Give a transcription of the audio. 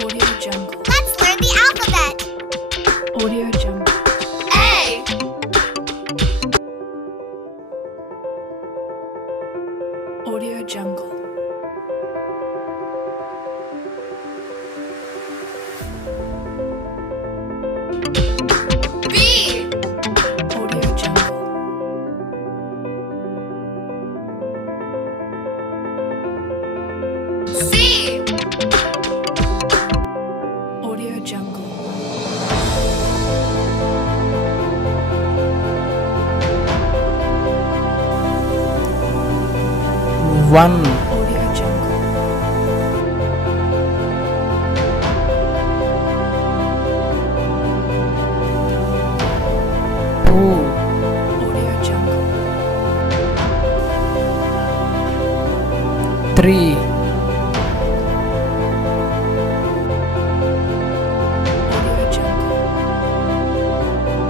Audio Jungle. Let's learn the alphabet. Audio Jungle. A. Audio Jungle. B. Audio Jungle. C. Audio Jungle. One.